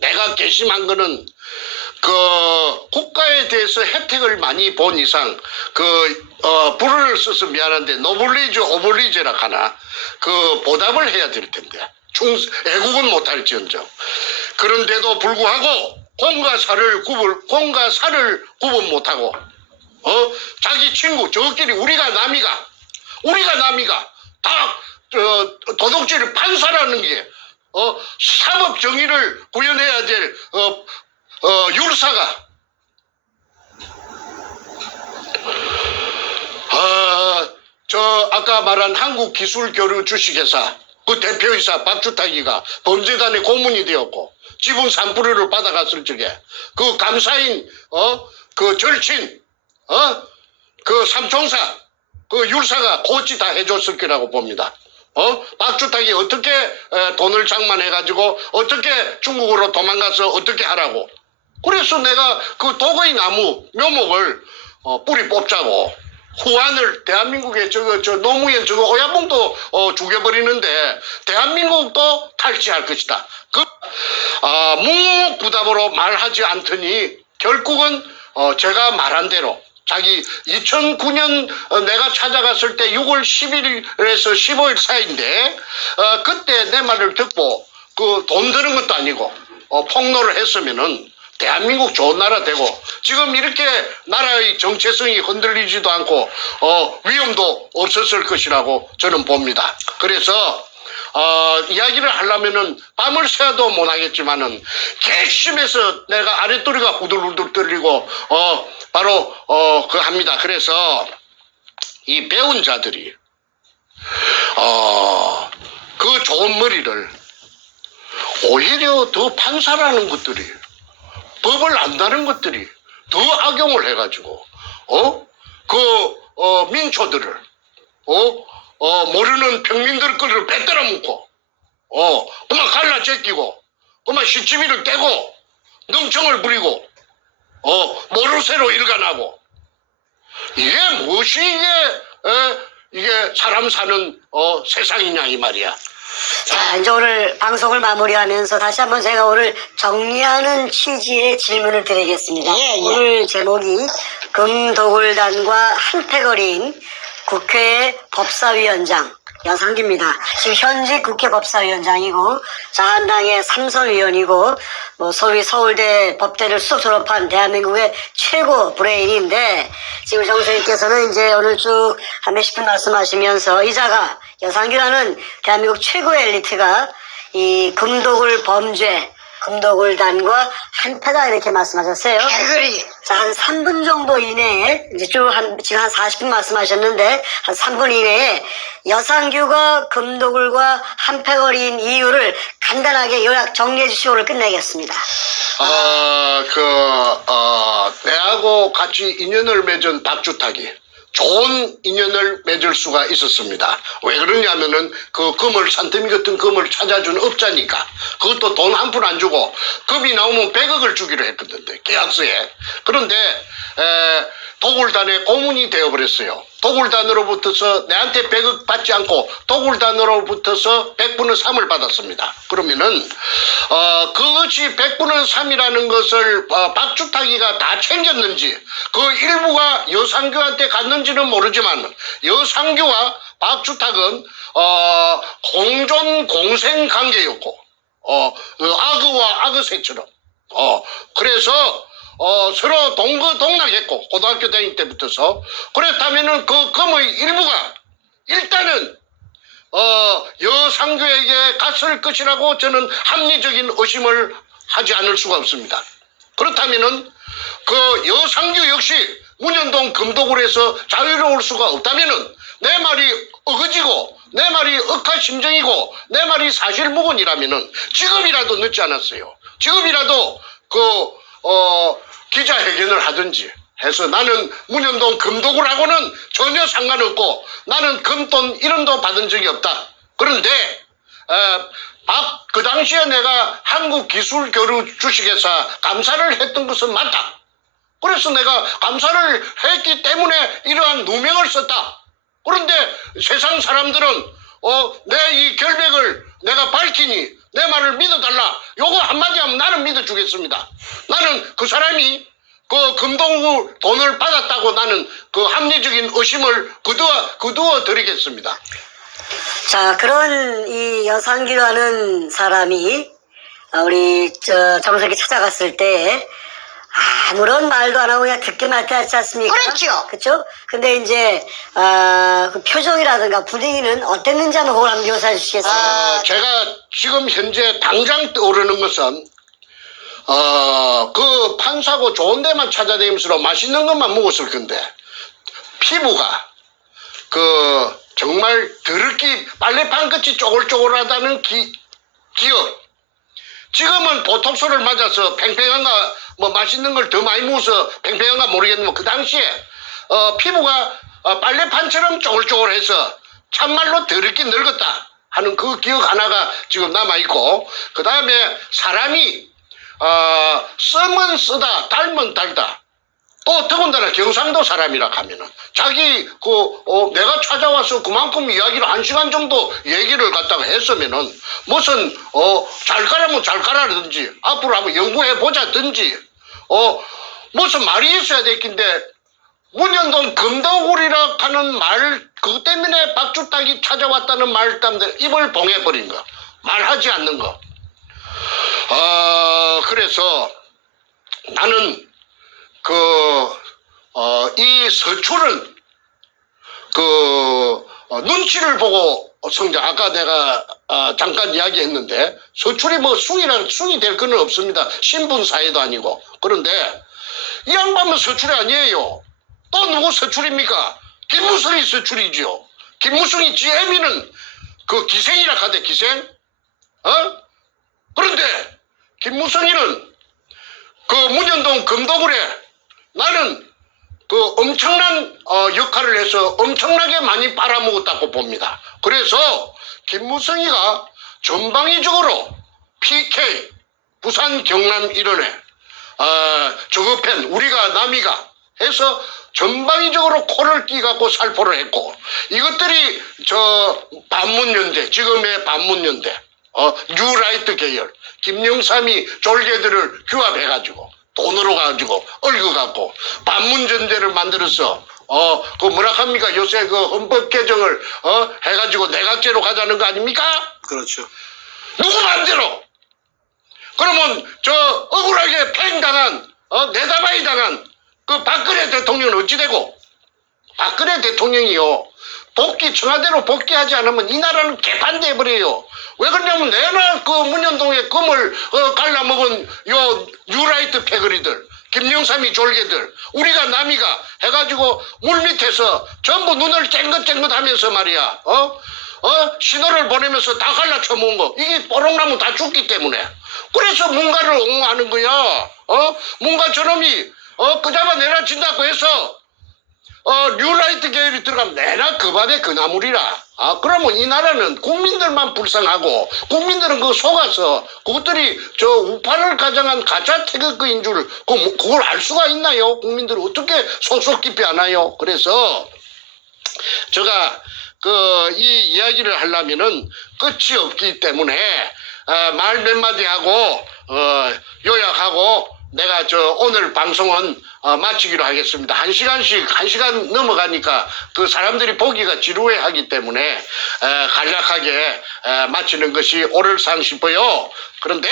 내가 결심한 거는 국가에 대해서 혜택을 많이 본 이상 불을 써서 미안한데 노블리즈 오블리제라 하나 보답을 해야 될 텐데 애국은 못할지언정 그런데도 불구하고 공과 사를 구분 못하고 자기 친구 저끼리 우리가 남이가 다 도둑질을 판사라는 게 사법 정의를 구현해야 될 율사가 아까 말한 한국기술교류 주식회사 그 대표이사 박주탁이가 범죄단의 고문이 되었고 지분 3%를 받아갔을 적에 그 감사인 그 절친 그 삼총사 그 율사가 고치 다 해줬을 거라고 봅니다. 박주탁이 어떻게 돈을 장만해가지고 어떻게 중국으로 도망가서 어떻게 하라고. 그래서 내가 그 도거의 나무 묘목을 뿌리 뽑자고 후안을 대한민국에 노무현 오야봉도 죽여버리는데 대한민국도 탈취할 것이다. 묵묵부답으로 말하지 않더니 결국은 제가 말한 대로 자기 2009년 내가 찾아갔을 때 6월 10일에서 15일 사이인데 그때 내 말을 듣고 그 돈 드는 것도 아니고 폭로를 했으면은 대한민국 좋은 나라 되고 지금 이렇게 나라의 정체성이 흔들리지도 않고 위험도 없었을 것이라고 저는 봅니다. 그래서 이야기를 하려면은 밤을 새도 못하겠지만은 괘씸해서 내가 아랫도리가 후들후들 떨리고 바로 합니다. 그래서 이 배운 자들이 그 좋은 머리를 오히려 더 판사라는 것들이 법을 안다는 것들이 더 악용을 해가지고 민초들을 모르는 평민들 거를 빼들어 묶고 그만 갈라 제끼고 그만 시치미를 떼고 능청을 부리고 모르쇠로 일관하고 이게 무엇이 이게 사람 사는 세상이냐 이 말이야. 자, 이제 오늘 방송을 마무리하면서 다시 한번 제가 오늘 정리하는 취지의 질문을 드리겠습니다. 예. 오늘 제목이 금도굴단과 한패거리인 국회 법사위원장 여상규입니다. 지금 현직 국회 법사위원장이고 자한당의 삼선위원이고 뭐 소위 서울대 법대를 수석 졸업한 대한민국의 최고 브레인인데 지금 정선생님께서는 이제 오늘 쭉 한 몇십 분 말씀하시면서 이자가 여상규라는 대한민국 최고의 엘리트가 이 금도굴 범죄 금도굴단과 한패다 이렇게 말씀하셨어요. 개그리. 자, 한 3분 정도 이내에, 이제 지금 한 40분 말씀하셨는데, 한 3분 이내에 여상규가 금도굴과 한패거리인 이유를 간단하게 요약 정리해 주시고를 끝내겠습니다. 내하고 같이 인연을 맺은 박주탁이 좋은 인연을 맺을 수가 있었습니다. 왜 그러냐면은 그 금을 산더미 같은 금을 찾아준 업자니까 그것도 돈 한 푼 안 주고 금이 나오면 100억을 주기로 했거든요. 계약서에. 그런데 도굴단의 고문이 되어버렸어요. 도굴단으로부터서 내한테 100억 받지 않고 도굴단으로부터서 100분의 3을 받았습니다. 그러면은 그것이 100분의 3이라는 것을 박주탁이가 다 챙겼는지 그 일부가 여상규한테 갔는지는 모르지만 여상규와 박주탁은 공존 공생 관계였고 악어와 악어새처럼 그래서 서로 동거동락했고 고등학교 다닐 때부터서 그렇다면은 그 금의 일부가 일단은 여상규에게 갔을 것이라고 저는 합리적인 의심을 하지 않을 수가 없습니다. 그렇다면은 그 여상규 역시 문현동 금도굴에서 자유로울 수가 없다면은 내 말이 어거지고 내 말이 억하심정이고 내 말이 사실무근이라면은 지금이라도 늦지 않았어요. 지금이라도 기자회견을 하든지 해서 나는 문현동 금도굴하고는 전혀 상관없고 나는 금돈 1원도 받은 적이 없다. 그런데 그 당시에 내가 한국기술교류 주식회사 감사를 했던 것은 맞다. 그래서 내가 감사를 했기 때문에 이러한 누명을 썼다. 그런데 세상 사람들은 내 이 결백을 내가 밝히니 내 말을 믿어달라. 요거 한마디 하면 나는 믿어주겠습니다. 나는 그 사람이 그 금도굴 돈을 받았다고 나는 그 합리적인 의심을 거두어 드리겠습니다. 자, 그런 이 여상규라는 사람이 우리 정석이 찾아갔을 때 아무런 말도 안 하고 그냥 듣기만 했지 않습니까? 그렇죠. 그렇죠? 근데 이제 그 표정이라든가 분위기는 어땠는지 한번 그걸 한번 묘사해 주시겠어요? 제가 지금 현재 당장 떠오르는 것은 그 판사고 좋은 데만 찾아다니면서 맛있는 것만 먹었을 건데 피부가 정말 더럽기 빨래판 같이 쪼글쪼글하다는 기억. 지금은 보톡스를 맞아서 팽팽한가 뭐 맛있는 걸 더 많이 먹어서 팽팽한가 모르겠는데 그 당시에 피부가 빨래판처럼 쪼글쪼글해서 참말로 더럽게 늙었다 하는 그 기억 하나가 지금 남아있고 그 다음에 사람이 쓰면 쓰다 닮은 달다. 또 더군다나 경상도 사람이라 하면은 자기 내가 찾아와서 그만큼 이야기를 1시간 정도 얘기를 갖다가 했으면은 무슨 잘 가라면 잘 가라든지 앞으로 한번 연구해 보자든지 무슨 말이 있어야 될 텐데 문현동 금도굴이라 하는 말 그것 때문에 박주탁이 찾아왔다는 말 때문에 입을 봉해버린 거 말하지 않는 거 그래서 나는 이 서출은 눈치를 보고 아까 내가 잠깐 이야기했는데 서출이 뭐 숭이 될 건 없습니다. 신분사회도 아니고. 그런데 이 양반은 서출이 아니에요. 또 누구 서출입니까? 김무성이 서출이죠. 김무성이 GM이는 기생이라 하대 기생. 그런데 김무성이는 문현동 금도굴에 나는 엄청난 역할을 해서 엄청나게 많이 빨아먹었다고 봅니다. 그래서 김무성이가 전방위적으로 PK 부산 경남 일원에 저급한 우리가 남이가 해서 전방위적으로 코를 끼갖고 살포를 했고 이것들이 반문연대 지금의 반문연대 뉴라이트 계열 김영삼이 졸개들을 규합해가지고 돈으로 가지고 얽어갖고 반문전대를 만들어서 그 뭐라 합니까? 요새 그 헌법 개정을 해가지고 내각제로 가자는 거 아닙니까? 그렇죠. 누구 마음대로? 그러면 저 억울하게 팽당한 내다바이 당한 그 박근혜 대통령은 어찌 되고? 박근혜 대통령이요. 청와대로 복귀하지 않으면 이 나라는 개판돼 버려요. 왜 그러냐면 내나 그 문현동에 금을 갈라먹은 요 뉴라이트 패거리들, 김영삼이 졸개들, 우리가 남이가 해가지고 물밑에서 전부 눈을 쨍긋쨍긋 하면서 말이야. 신호를 보내면서 다 갈라쳐 먹은 거. 이게 뽀록나면 다 죽기 때문에. 그래서 문가를 옹호하는 거야. 문가 저놈이 그자마 내려친다고 해서 뉴라이트 계열이 들어가면 내나 그 밥에 그 나물이라. 그러면 이 나라는 국민들만 불쌍하고 국민들은 그거 속아서 그것들이 저 우파를 가장한 가짜 태극기인 줄 그걸 알 수가 있나요? 국민들이 어떻게 속속 깊이 아나요? 그래서 제가 이 이야기를 하려면은 끝이 없기 때문에 말 몇 마디 하고 요약하고 내가 오늘 방송은 마치기로 하겠습니다. 한 시간 넘어가니까 그 사람들이 보기가 지루해 하기 때문에 간략하게 마치는 것이 옳을상 싶어요. 그런데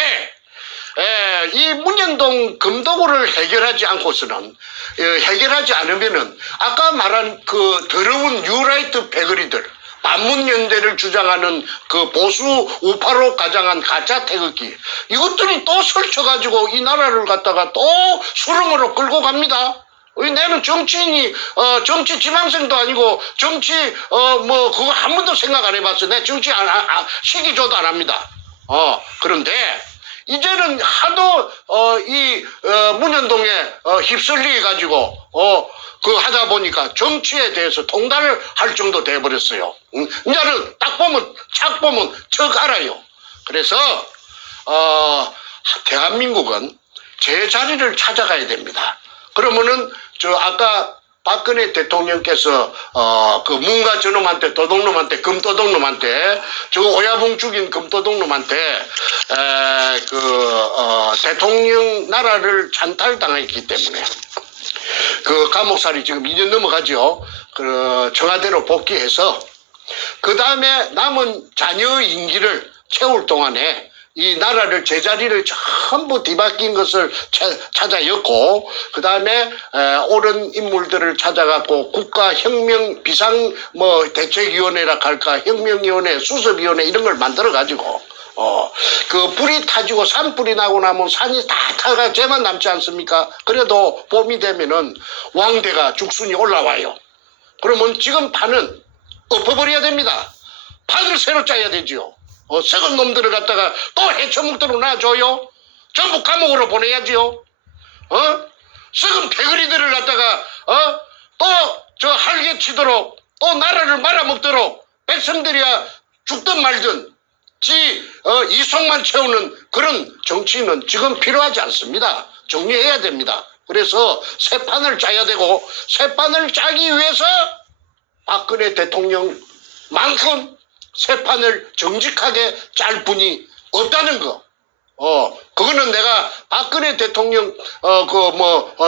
이 문현동 금도구를 해결하지 않고서는 해결하지 않으면은 아까 말한 그 더러운 뉴라이트 패거리들 반문연대를 주장하는 그 보수 우파로 가장한 가짜 태극기 이것들이 또 설쳐가지고 이 나라를 갖다가 또 수렁으로 끌고 갑니다. 내는 정치인이 정치 지망생도 아니고 정치 뭐 그거 한 번도 생각 안 해봤어. 내 정치 시기조도 안 합니다. 그런데 이제는 하도 이 문현동에 휩쓸려 가지고 그 하다 보니까 정치에 대해서 통달을 할 정도 돼버렸어요. 이제는 딱 보면 착 보면 척 알아요. 그래서 대한민국은 제 자리를 찾아가야 됩니다. 그러면은 아까 박근혜 대통령께서 그 문가 저놈한테 도둑놈한테 금도둑놈한테 저 오야붕 죽인 금도둑놈한테 대통령 나라를 찬탈당했기 때문에 그 감옥살이 지금 2년 넘어가죠. 그 청와대로 복귀해서 그 다음에 남은 자녀 임기를 채울 동안에 이 나라를 제자리를 전부 뒤바뀐 것을 찾아 엮고 그 다음에 옳은 인물들을 찾아갖고 국가혁명 비상 대책위원회라 할까 혁명위원회 수습위원회 이런 걸 만들어 가지고 그 불이 타지고 산불이 나고 나면 산이 다 타가 죄만 남지 않습니까? 그래도 봄이 되면은 왕대가 죽순이 올라와요. 그러면 지금 판은 엎어버려야 됩니다. 판을 새로 짜야 되지요. 썩은 놈들을 갖다가 또 해쳐먹도록 놔줘요? 전부 감옥으로 보내야지요? 썩은 패거리들을 갖다가 또 저 할개치도록 또 나라를 말아먹도록 백성들이야 죽든 말든 이속만 채우는 그런 정치인은 지금 필요하지 않습니다. 정리해야 됩니다. 그래서 새 판을 짜야 되고 새 판을 짜기 위해서 박근혜 대통령만큼 새 판을 정직하게 짤 분이 없다는 거. 그거는 내가 박근혜 대통령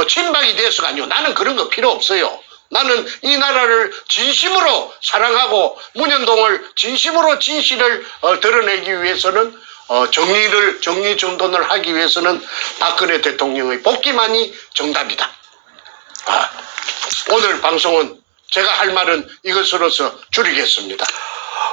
친박이 돼서가 아니고 나는 그런 거 필요 없어요. 나는 이 나라를 진심으로 사랑하고 문현동을 진심으로 진실을 드러내기 위해서는 정리정돈을 하기 위해서는 박근혜 대통령의 복귀만이 정답이다. 오늘 방송은 제가 할 말은 이것으로서 줄이겠습니다.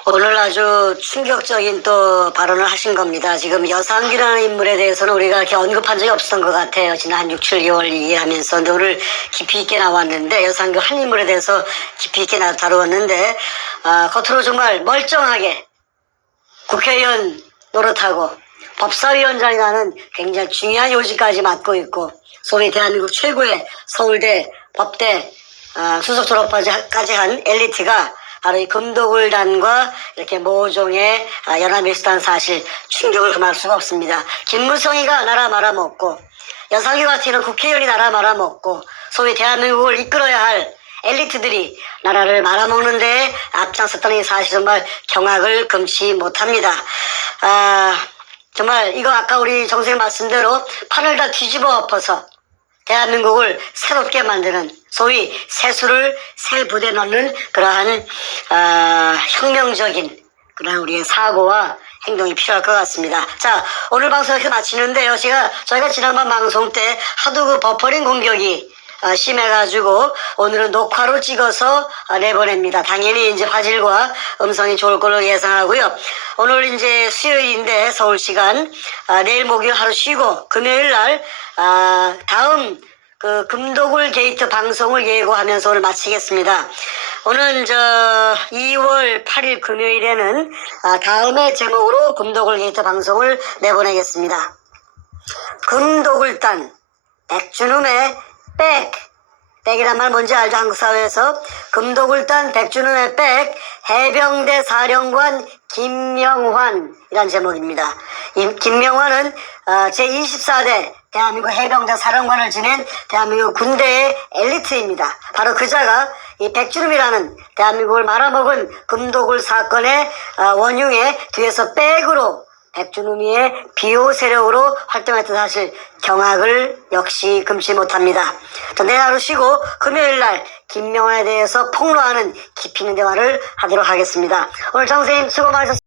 오늘 아주 충격적인 또 발언을 하신 겁니다. 지금 여상규라는 인물에 대해서는 우리가 이렇게 언급한 적이 없었던 것 같아요. 지난 한 6, 7개월 얘기하면서. 근데 오늘 깊이 있게 나왔는데, 여상규 한 인물에 대해서 깊이 있게 다루었는데, 겉으로 정말 멀쩡하게 국회의원 노릇하고 법사위원장이라는 굉장히 중요한 요직까지 맡고 있고, 소위 대한민국 최고의 서울대 법대 수석 졸업까지 한 엘리트가 바로 이 금도굴단과 이렇게 모종의 연합이 있었다는 사실 충격을 금할 수가 없습니다. 김무성이가 나라 말아먹고 여상규 같은 국회의원이 나라 말아먹고 소위 대한민국을 이끌어야 할 엘리트들이 나라를 말아먹는 데 앞장섰다는 이 사실 정말 경악을 금치 못합니다. 정말 이거 아까 우리 정선생 말씀대로 판을 다 뒤집어 엎어서 대한민국을 새롭게 만드는 소위 새수를 새 부대에 넣는 그러한 혁명적인 그런 우리의 사고와 행동이 필요할 것 같습니다. 자, 오늘 방송 이렇게 마치는데요. 저희가 지난번 방송 때 하도 그 버퍼링 공격이 심해가지고 오늘은 녹화로 찍어서 내보냅니다. 당연히 이제 화질과 음성이 좋을 걸로 예상하고요. 오늘 이제 수요일인데 서울 시간 내일 목요일 하루 쉬고 금요일 날 다음 그 금도굴 게이트 방송을 예고하면서 오늘 마치겠습니다. 오늘 2월 8일 금요일에는 다음의 제목으로 금도굴 게이트 방송을 내보내겠습니다. 금도굴단 백준음의 백이란 말 뭔지 알죠? 한국 사회에서 금도굴단 백준음의 백 해병대 사령관 김명환이란 제목입니다. 이 김명환은 제24대 대한민국 해병대 사령관을 지낸 대한민국 군대의 엘리트입니다. 바로 그자가 이 백주름이라는 대한민국을 말아먹은 금도굴 사건의 원흉의 뒤에서 백으로 백주름이의 비호 세력으로 활동했던 사실 경악을 역시 금치 못합니다. 내일 하루 쉬고 금요일날 김명환에 대해서 폭로하는 깊이 있는 대화를 하도록 하겠습니다. 오늘 정 선생님 수고 많으셨습니다.